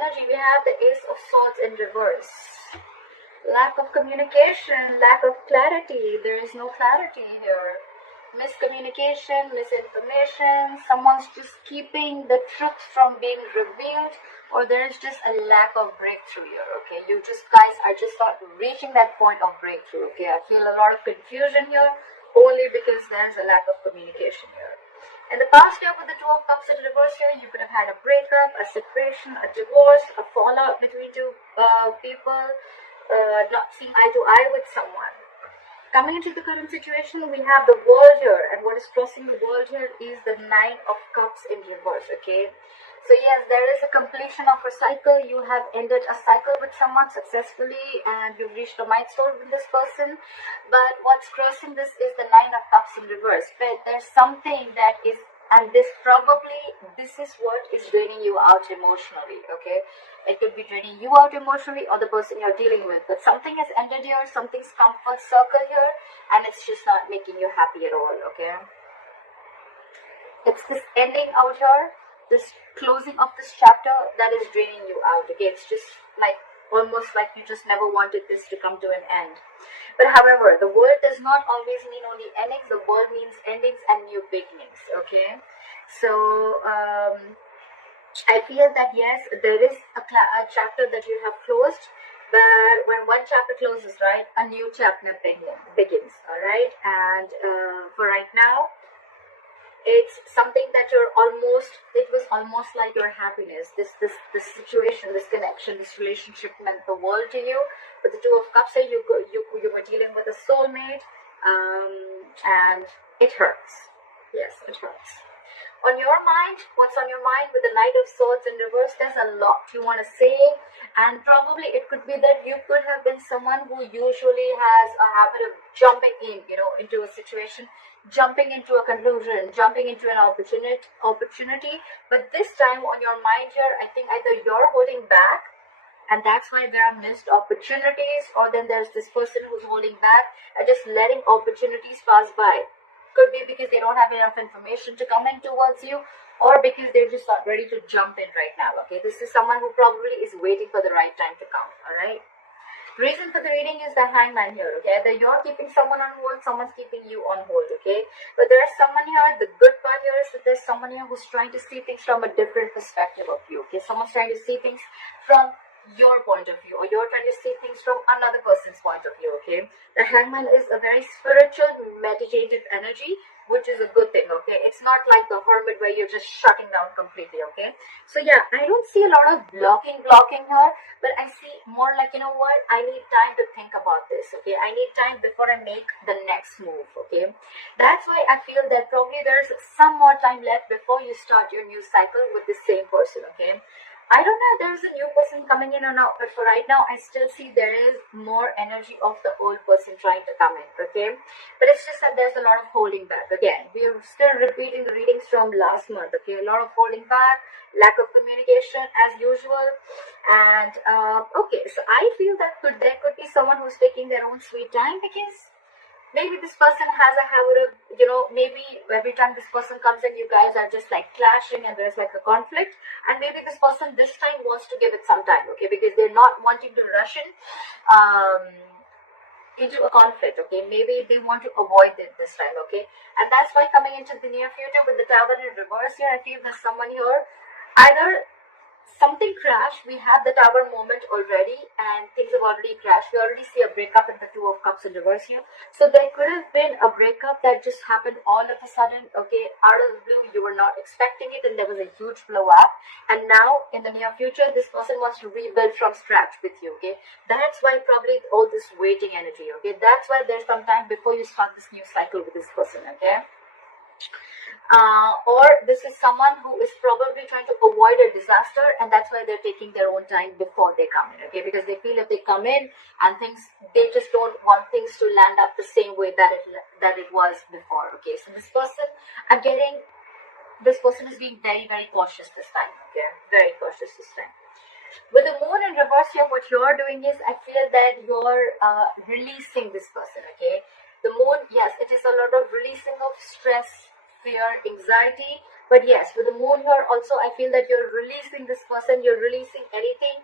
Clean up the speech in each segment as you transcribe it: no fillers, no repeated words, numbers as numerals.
energy, we have the Ace of Swords in reverse. Lack of communication, lack of clarity. There is no clarity here. Miscommunication, misinformation. Someone's just keeping the truth from being revealed, or there is just a lack of breakthrough here. Okay, you just guys are just not reaching that point of breakthrough. Okay, I feel a lot of confusion here, only because there's a lack of communication here. In the past year, with the Two of Cups in reverse here, you could have had a breakup, a separation, a divorce, a fallout between two people, not seeing eye to eye with someone. Coming into the current situation, we have the World here, and what is crossing the World here is the Nine of Cups in reverse. Okay, so yes, there is a completion of a cycle. You have ended a cycle with someone successfully, and you've reached a milestone with this person. But what's crossing this is the Nine of Cups in reverse. But there's something that is, and this is what is draining you out emotionally. Okay, it could be draining you out emotionally, or the person you're dealing with. But something has ended here, something's come full circle here, and it's just not making you happy at all. Okay, it's this ending out here, this closing of this chapter that is draining you out. Okay, it's just like almost like you just never wanted this to come to an end. But however, the world does not always mean only endings. The world means endings and new beginnings. Okay, so I feel that yes, there is a chapter that you have closed, but when one chapter closes, right, a new chapter begins. All right, and for right now, it's something that it was almost like your happiness. This situation, this connection, this relationship meant the world to you. With the Two of Cups here, you were dealing with a soulmate, and it hurts. Yes, it hurts. On your mind, what's on your mind with the Knight of Swords in reverse? There's a lot you want to say, and probably it could be that you could have been someone who usually has a habit of jumping in, into a situation, jumping into a conclusion, jumping into an opportunity. But this time on your mind here, I think either you're holding back, and that's why there are missed opportunities, or then there's this person who's holding back and just letting opportunities pass by. Could be because they don't have enough information to come in towards you, or because they're just not ready to jump in right now. Okay, this is someone who probably is waiting for the right time to come. All right. Reason for the reading is the Hangman here. Okay, either you're keeping someone on hold, someone's keeping you on hold. Okay, but there's someone here. The good part here is that there's someone here who's trying to see things from a different perspective of you. Okay, someone's trying to see things from your point of view, or you're trying to see things from another person's point of view. Okay, the Hangman is a very spiritual, meditative energy, which is a good thing. Okay, it's not like the Hermit where you're just shutting down completely. Okay, so yeah, I don't see a lot of blocking here, but I see more like, you know what, I need time to think about this. Okay, I need time before I make the next move. Okay, that's why I feel that probably there's some more time left before you start your new cycle with the same person. Okay, I don't know if there's a new person coming in or not, but for right now, I still see there is more energy of the old person trying to come in. Okay, but it's just that there's a lot of holding back. Again, we're still repeating the readings from last month. Okay, a lot of holding back, lack of communication as usual, and okay, so I feel that there could be someone who's taking their own sweet time, because maybe this person has a habit of, maybe every time this person comes in, you guys are just like clashing and there's like a conflict. And maybe this person this time wants to give it some time, okay, because they're not wanting to rush into a conflict, okay. Maybe they want to avoid it this time, okay. And that's why coming into the near future with the Tower in reverse here, I feel there's someone here, either something crashed, we have the Tower moment already, and things have already crashed. We already see a breakup in the Two of Cups in reverse here. So there could have been a breakup that just happened all of a sudden, okay, out of the blue. You were not expecting it, and there was a huge blow up. And now, in the near future, this person wants to rebuild from scratch with you, okay. That's why probably all this waiting energy, okay. That's why there's some time before you start this new cycle with this person, okay. Or this is someone who is probably trying to avoid a disaster, and that's why they're taking their own time before they come in, okay, because they feel if they come in and they just don't want things to land up the same way that it was before, okay. So this person is being very, very cautious this time, okay, very cautious this time. With the Moon in reverse here, what you're doing is, I feel that you're releasing this person, okay. The Moon, yes, it is a lot of releasing of stress, fear, anxiety, But yes, with the moon here also, I feel that you're releasing this person, you're releasing anything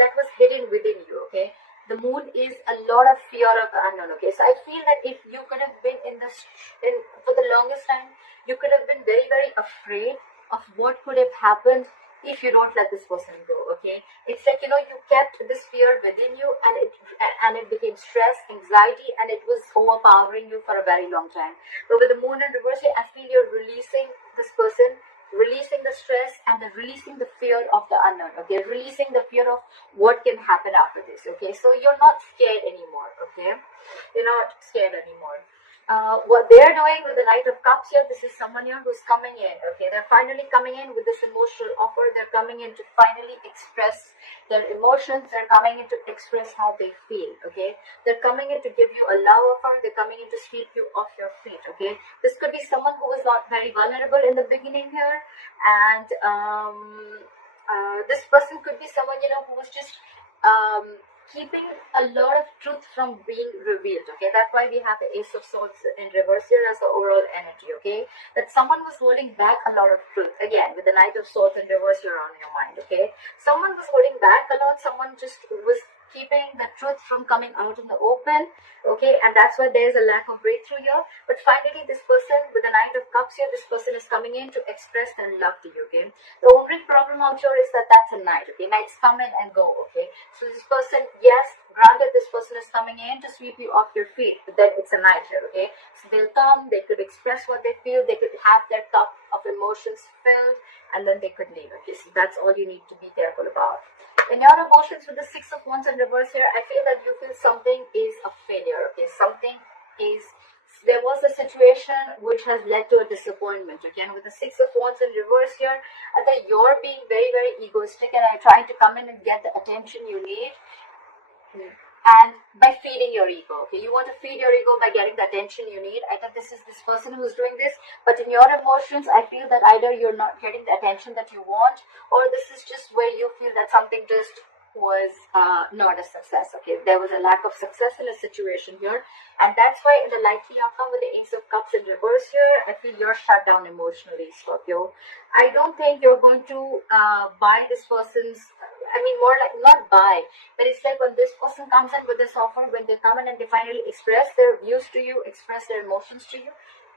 that was hidden within you, okay? The moon is a lot of fear of the unknown, okay? So I feel that if you could have been for the longest time, you could have been very, very afraid of what could have happened if you don't let this person go, okay? It's like, you kept this fear within you, and it became stress, anxiety, and it was overpowering you for a very long time. But with the moon in reverse, I feel you're releasing this person, releasing the stress, and releasing the fear of the unknown, okay? Releasing the fear of what can happen after this, okay? So you're not scared anymore, okay? You're not scared anymore. What they're doing with the Knight of Cups here, this is someone here who's coming in, okay? They're finally coming in with this emotional offer. They're coming in to finally express their emotions. They're coming in to express how they feel, okay? They're coming in to give you a love offer. They're coming in to sweep you off your feet, okay? This could be someone who was not very vulnerable in the beginning here, and this person could be someone, who was just keeping a lot of truth from being revealed, okay? That's why we have the Ace of Swords in reverse here as the overall energy, okay? That someone was holding back a lot of truth. Again, with the Knight of Swords in reverse here on your mind, okay? Someone was holding back a lot. Someone just was keeping the truth from coming out in the open, okay? And that's why there's a lack of breakthrough here. But finally, this person with the Knight of Cups here, this person is coming in to express their love to you, okay? The only problem out here is that that's a knight, okay? Knights come in and go, okay? So this person, yes, granted, this person is coming in to sweep you off your feet, but then it's a knight here, okay? So they'll come, they could express what they feel, they could have their cup of emotions filled, and then they could leave, okay? So that's all you need to be careful about. In your emotions with the Six of Wands in reverse here, I feel that you feel something is a failure, okay? There was a situation which has led to a disappointment. Again, with the Six of Wands in reverse here, I think you're being very, very egoistic and are trying to come in and get the attention you need. And by feeding your ego, okay? You want to feed your ego by getting the attention you need. I think this is this person who's doing this. But in your emotions, I feel that either you're not getting the attention that you want, or this is just where you feel that something just was not a success, okay? There was a lack of success in a situation here, and that's why in the likely outcome with the Ace of Cups in reverse here, I feel you're shut down emotionally, Scorpio. I don't think you're going to buy this person's, more like not buy, but it's like when this person comes in with this offer, when they come in and they finally express their views to you, express their emotions to you,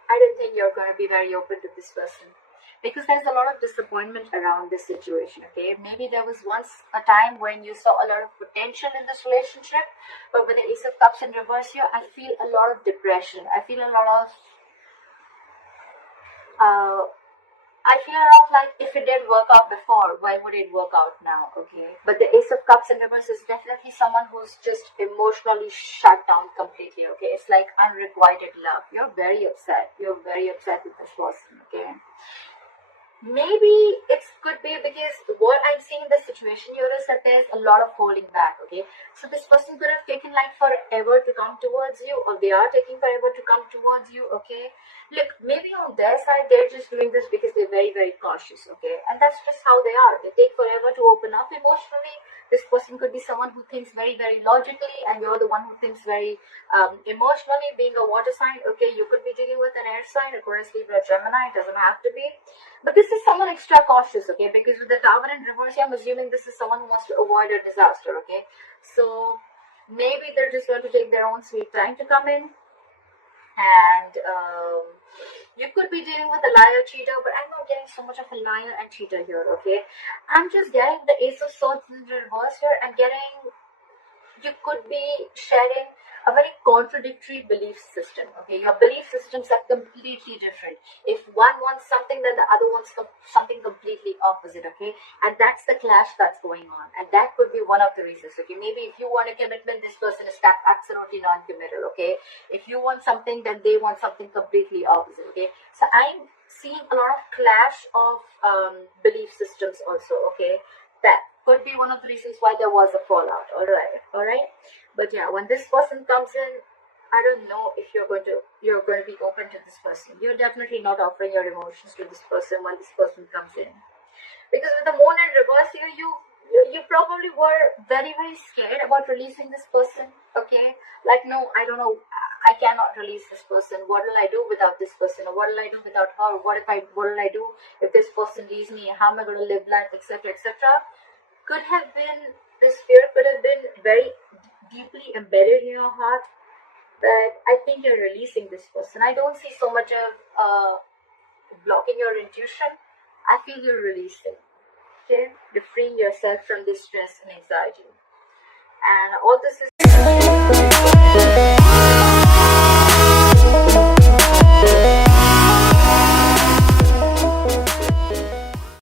I don't think you're going to be very open to this person. Because there's a lot of disappointment around this situation, okay? Maybe there was once a time when you saw a lot of potential in this relationship, but with the Ace of Cups in reverse here, I feel a lot of depression. I feel a lot of like, if it didn't work out before, why would it work out now, okay? But the Ace of Cups in reverse is definitely someone who's just emotionally shut down completely, okay? It's like unrequited love. You're very upset. You're very upset with this person, okay? Maybe it could be because what I'm seeing in the situation here is that there's a lot of holding back, okay? So this person could have taken like forever to come towards you, or they are taking forever to come towards you, okay? Look, maybe on their side, they're just doing this because they're very, very cautious, okay? And that's just how they are. They take forever to open up emotionally. This person could be someone who thinks very, very logically, and you're the one who thinks very emotionally. Being a water sign, okay, you could be dealing with an air sign, Aquarius, Libra, Gemini. It doesn't have to be. But this is someone extra cautious, okay? Because with the Tower in reverse, I'm assuming this is someone who wants to avoid a disaster, okay? So maybe they're just going to take their own sweet time to come in. And you could be dealing with a liar, cheater, but I'm not getting so much of a liar and cheater here, okay? I'm just getting the Ace of Swords in reverse here. I'm getting, you could be sharing a very contradictory belief system, okay? Your belief systems are completely different. If one wants something, then the other wants something completely opposite, okay? And that's the clash that's going on, and that could be one of the reasons, okay? Maybe if you want a commitment, this person is absolutely non-committal, okay? If you want something, then they want something completely opposite, okay? So I'm seeing a lot of clash of belief systems also, okay? That could be one of the reasons why there was a fallout. All right. But yeah, when this person comes in, I don't know if you're going to be open to this person. You're definitely not offering your emotions to this person when this person comes in, because with the Moon in reverse here, you probably were very, very scared about releasing this person. Okay, like, no, I don't know, I cannot release this person. What will I do without this person? Or what will I do without her? What will I do if this person leaves me? How am I going to live life, etc., etc.? Could have been, this fear could have been very deeply embedded in your heart, but I think you're releasing this person. I don't see so much of blocking your intuition. I feel you're releasing. Okay, you're freeing yourself from this stress and anxiety, and all this is